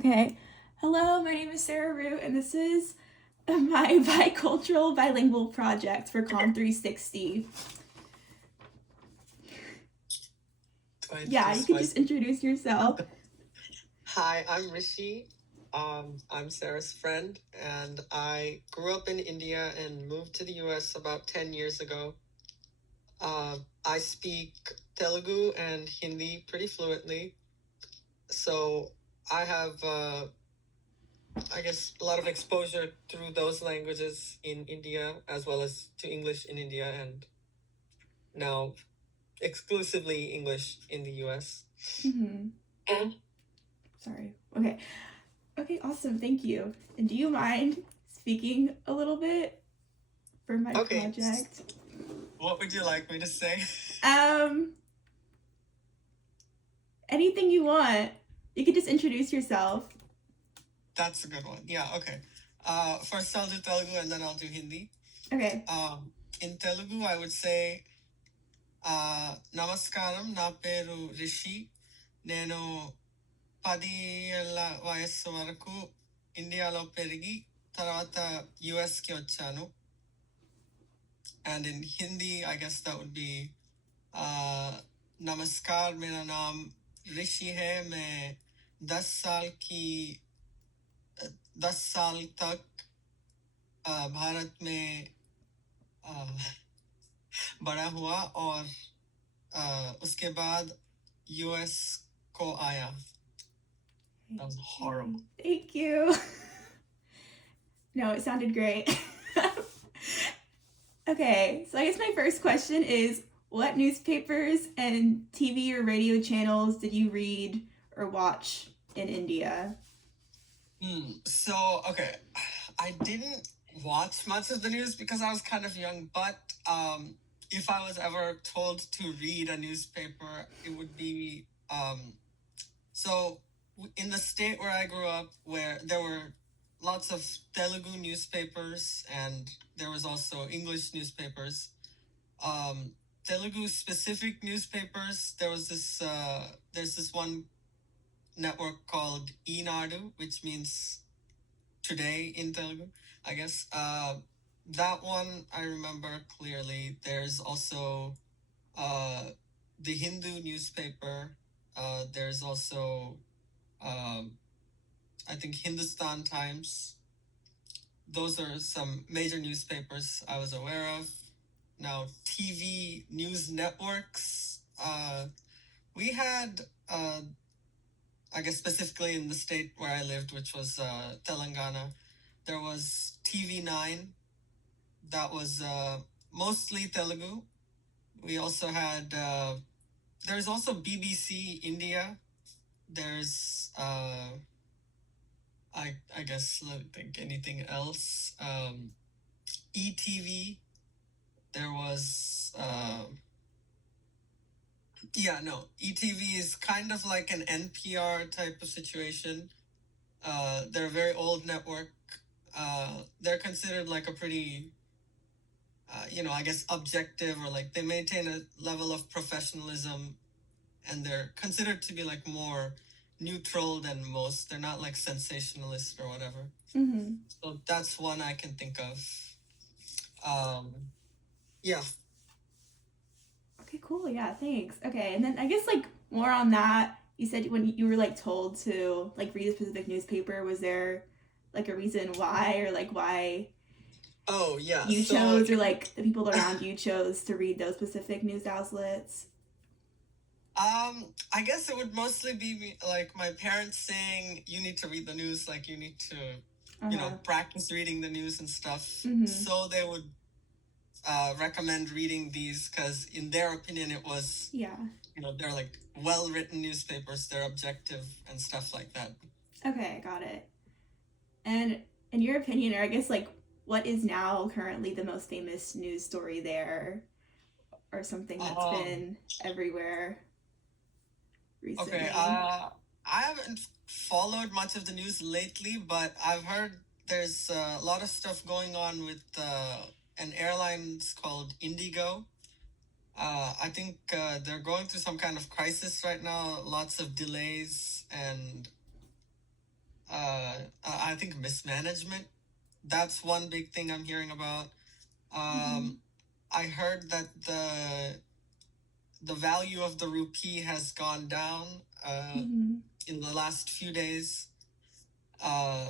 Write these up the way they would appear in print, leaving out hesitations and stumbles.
Okay. Hello, my name is Sarah Root, and this is my bicultural bilingual project for Comm 360. Do I Yeah, you introduce could just myself? introduce yourself. Hi, I'm Rishi. I'm Sarah's friend, and I grew up in India and moved to the US about 10 years ago. I speak Telugu and Hindi pretty fluently, so I have, I guess, a lot of exposure through those languages in India as well as to English in India, and now exclusively English in the US. Mm-hmm. Sorry. Okay. Okay, awesome. Thank you. And do you mind speaking a little bit for my Okay, project? what would you like me to say? Um, Anything you want. You could just introduce yourself. That's a good one. Yeah, okay. First I'll do Telugu and then I'll do Hindi. Okay. In Telugu, I would say, Namaskaram, na peru Rishi. నేను 10 ఏళ్ళ వయస్సు వరకు ఇండియాలో పెరిగి తర్వాత యుఎస్కి వచ్చాను. And in Hindi, I guess that would be नमस्कार, मेरा नाम ऋषि है. मैं 10 साल की 10 साल तक भारत में बड़ा हुआ और उसके बाद यूएस को आया. That was horrible. Thank you. No, it sounded great. Okay, so I guess my first question is what newspapers and TV or radio channels did you read or watch in India? So, okay, I didn't watch much of the news because I was kind of young, but if I was ever told to read a newspaper, it would be so in the state where I grew up, where there were lots of Telugu newspapers and there was also English newspapers. Telugu specific newspapers, there's this one network called Enadu, which means today in Telugu, I guess. That one I remember clearly. There's also the Hindu newspaper. There's also I think Hindustan Times. Those are some major newspapers I was aware of. Now, TV news networks. We had, I guess specifically in the state where I lived, which was Telangana, there was TV9 that was mostly Telugu. We also had, there's also BBC India. There's, I guess, let me think, anything else? ETV. There was, yeah, no, ETV is kind of like an NPR type of situation. They're a very old network. They're considered like a pretty, I guess objective, or like they maintain a level of professionalism, and they're considered to be like more neutral than most. They're not like sensationalist or whatever. Mm-hmm. So that's one I can think of. Yeah. Okay, cool. Yeah, thanks. Okay, and then I guess like more on that, you said when you were like told to like read a specific newspaper, was there like a reason why or like why Oh, yeah. you So, chose or like the people around you chose to read those specific news outlets? I guess it would mostly be like my parents saying, you need to read the news, like you need to, Uh-huh. practice reading the news and stuff. Mm-hmm. So they would recommend reading these because, in their opinion, it was, Yeah. they're like well-written newspapers, they're objective and stuff like that. Okay, got it. And in your opinion, or I guess like what is now currently the most famous news story there, or something that's been everywhere recently? Okay, I haven't followed much of the news lately, but I've heard there's a lot of stuff going on with an airline called Indigo. I think they're going through some kind of crisis right now, lots of delays, and I think mismanagement. That's one big thing I'm hearing about. Mm-hmm. I heard that the value of the rupee has gone down Mm-hmm. in the last few days. Uh,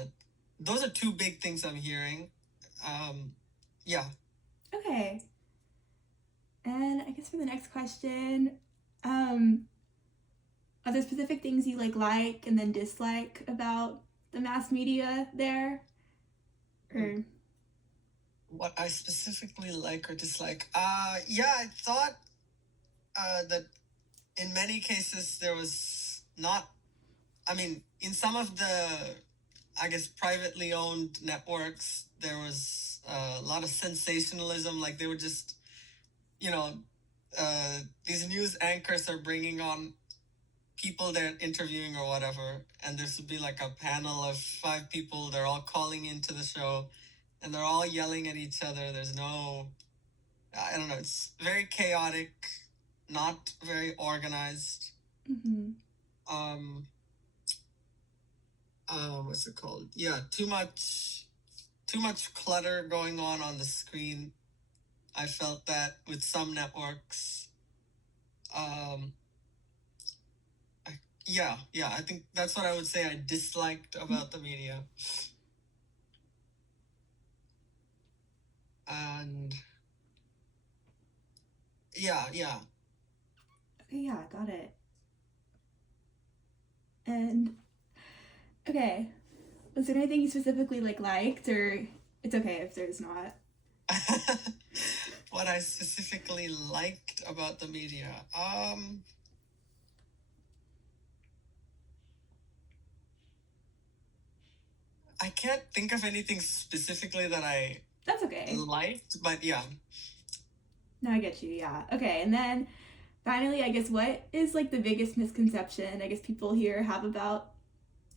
those are two big things I'm hearing. Um, yeah. Okay. And I guess for the next question, um, are there specific things you like and then dislike about the mass media there? Hmm. Or What I specifically like or dislike. Yeah, I thought that in many cases there was not. I mean, in some of the, I guess, privately owned networks, there was a lot of sensationalism. Like they were just, you know, these news anchors are bringing on people they're interviewing or whatever, and there should be like a panel of 5 people. They're all calling into the show, and they're all yelling at each other. There's no, I don't know. It's very chaotic, not very organized. mm-hmm. Um, what's it called? Yeah, too much clutter going on the screen. I felt that with some networks. Um, I, yeah, I think that's what I would say I disliked about the media. And yeah. Okay, yeah, got it. And okay, was there anything you specifically liked, or it's okay if there's not? What I specifically liked about the media. I can't think of anything specifically that I That's okay. liked, but yeah. No, I get you. Yeah. Okay, and then finally, I guess what is like the biggest misconception I guess people here have about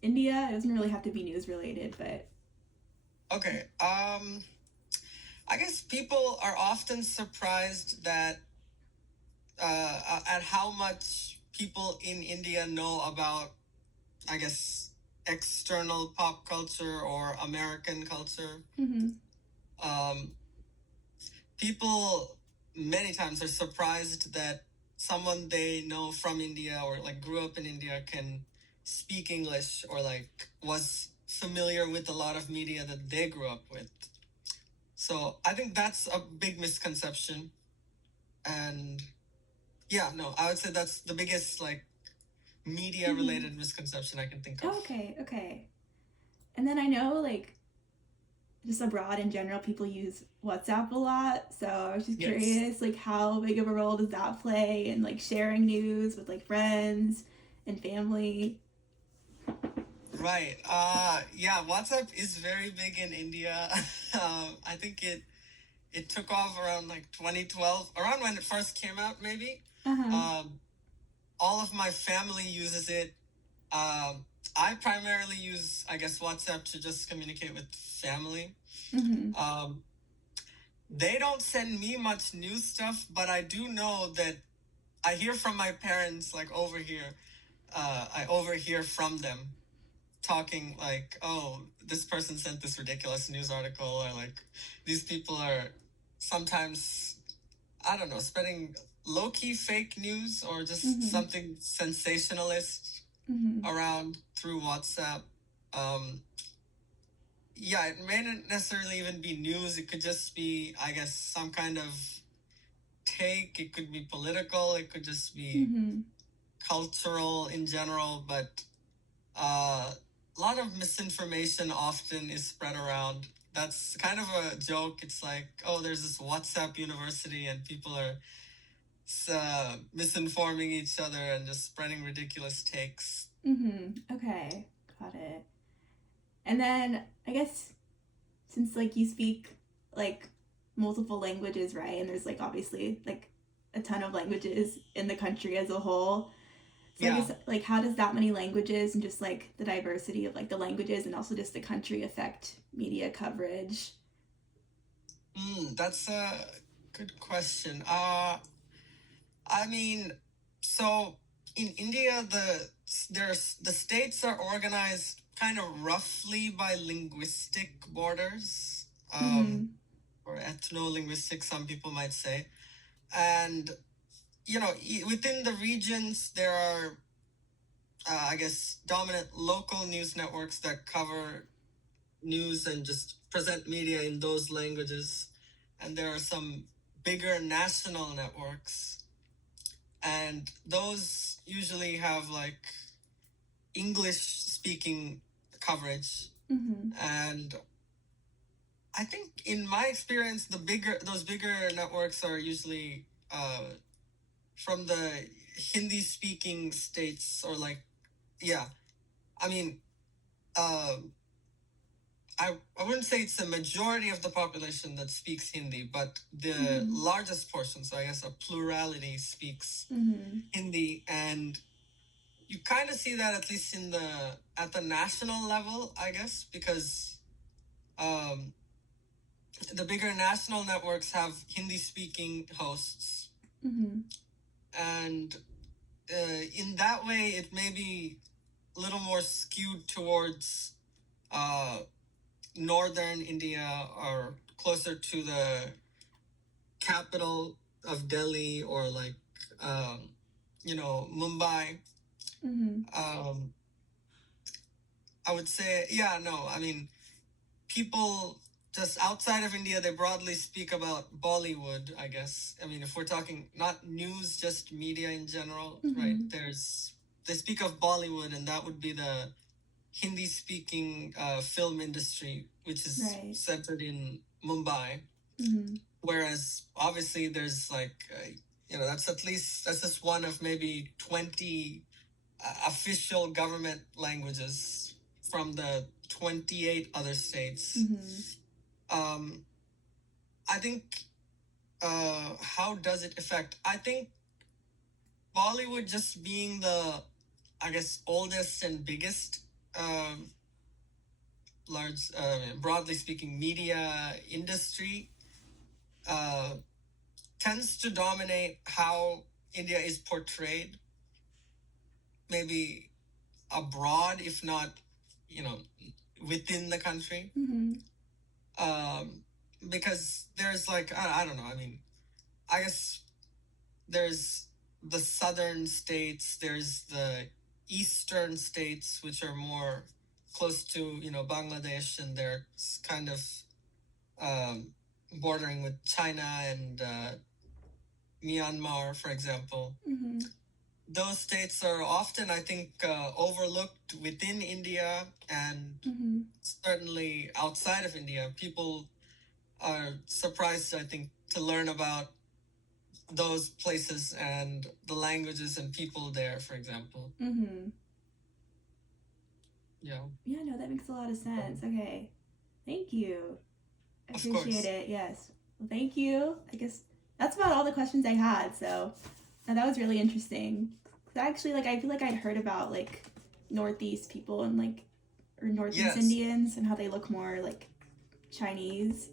India? It doesn't really have to be news related, but Okay. I guess people are often surprised that at how much people in India know about, I guess, external pop culture or American culture. mm-hmm. Um, People many times are surprised that someone they know from India or like grew up in India can speak English or like was familiar with a lot of media that they grew up with. So I think that's a big misconception. And yeah, no, I would say that's the biggest like media Mm-hmm. related misconception I can think of. Oh, okay, okay. And then I know like just abroad in general, people use WhatsApp a lot. So I was just Yes. curious, like how big of a role does that play in like sharing news with like friends and family? Right. Yeah, WhatsApp is very big in India. I think it took off around like 2012, around when it first came out, maybe. Uh huh. Um, all of my family uses it. I primarily use, I guess, WhatsApp to just communicate with family. Mm-hmm. Um, they don't send me much news stuff, but I do know that I hear from my parents, like over here. I overhear from them talking like, oh, this person sent this ridiculous news article, or like, these people are sometimes, I don't know, spreading low key fake news or just Mm-hmm. something sensationalist Mm-hmm. around through WhatsApp. Um, yeah, it may not necessarily even be news. It could just be, I guess, some kind of take. It could be political. It could just be Mm-hmm. cultural in general. But a lot of misinformation often is spread around. That's kind of a joke. It's like, oh, there's this WhatsApp university and people are misinforming each other and just spreading ridiculous takes. Mm-hmm. Okay, got it. And then I guess since like you speak like multiple languages, right? And there's like obviously like a ton of languages in the country as a whole. So I Yeah, guess like how does that many languages and just like the diversity of like the languages and also just the country affect media coverage? that's a good question. I mean, so in India, the states are organized kind of roughly by linguistic borders, Mm-hmm. or ethno-linguistic, some people might say. And, within the regions, there are, I guess, dominant local news networks that cover news and just present media in those languages. And there are some bigger national networks. And those usually have like English speaking coverage. Mm-hmm. And I think in my experience, those bigger networks are usually from the Hindi speaking states, or like, yeah, I mean, uh, I wouldn't say it's the majority of the population that speaks Hindi, but the largest portion, so I guess a plurality, speaks Hindi. And you kind of see that at least at the national level, I guess, because um, the bigger national networks have Hindi speaking hosts. And in that way, it may be a little more skewed towards northern India, or closer to the capital of Delhi, or like, Mumbai. I would say, yeah, no, I mean, people just outside of India, they broadly speak about Bollywood, I guess. I mean, if we're talking not news, just media in general, right? They speak of Bollywood, and that would be the Hindi speaking film industry, which is centered in Mumbai. Whereas obviously there's like, that's just one of maybe 20 official government languages from the 28 other states. I think, how does it affect? I think Bollywood just being the, I guess, oldest and biggest, large, broadly speaking, media industry, tends to dominate how India is portrayed, maybe abroad, if not, within the country. Because there's like, I don't know, I mean, I guess there's the southern states, there's the eastern states, which are more close to, Bangladesh, and they're kind of bordering with China and Myanmar, for example. Those states are often, I think, overlooked within India, and certainly outside of India. People are surprised, I think, to learn about those places and the languages and people there, for example. Yeah. Yeah, no, that makes a lot of sense. Okay. Thank you. I Of appreciate course. it. Yes. Well, thank you. I guess that's about all the questions I had. So that was really interesting. 'Cause actually, like, I feel like I'd heard about like Northeast people and like, or Northeast Indians, and how they look more like Chinese.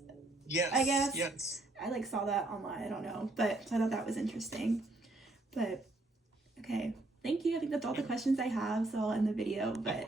Yes. I guess. Yes. I like saw that online. I don't know, but so I thought that was interesting. But okay, thank you. I think that's all the questions I have. So I'll end the video. But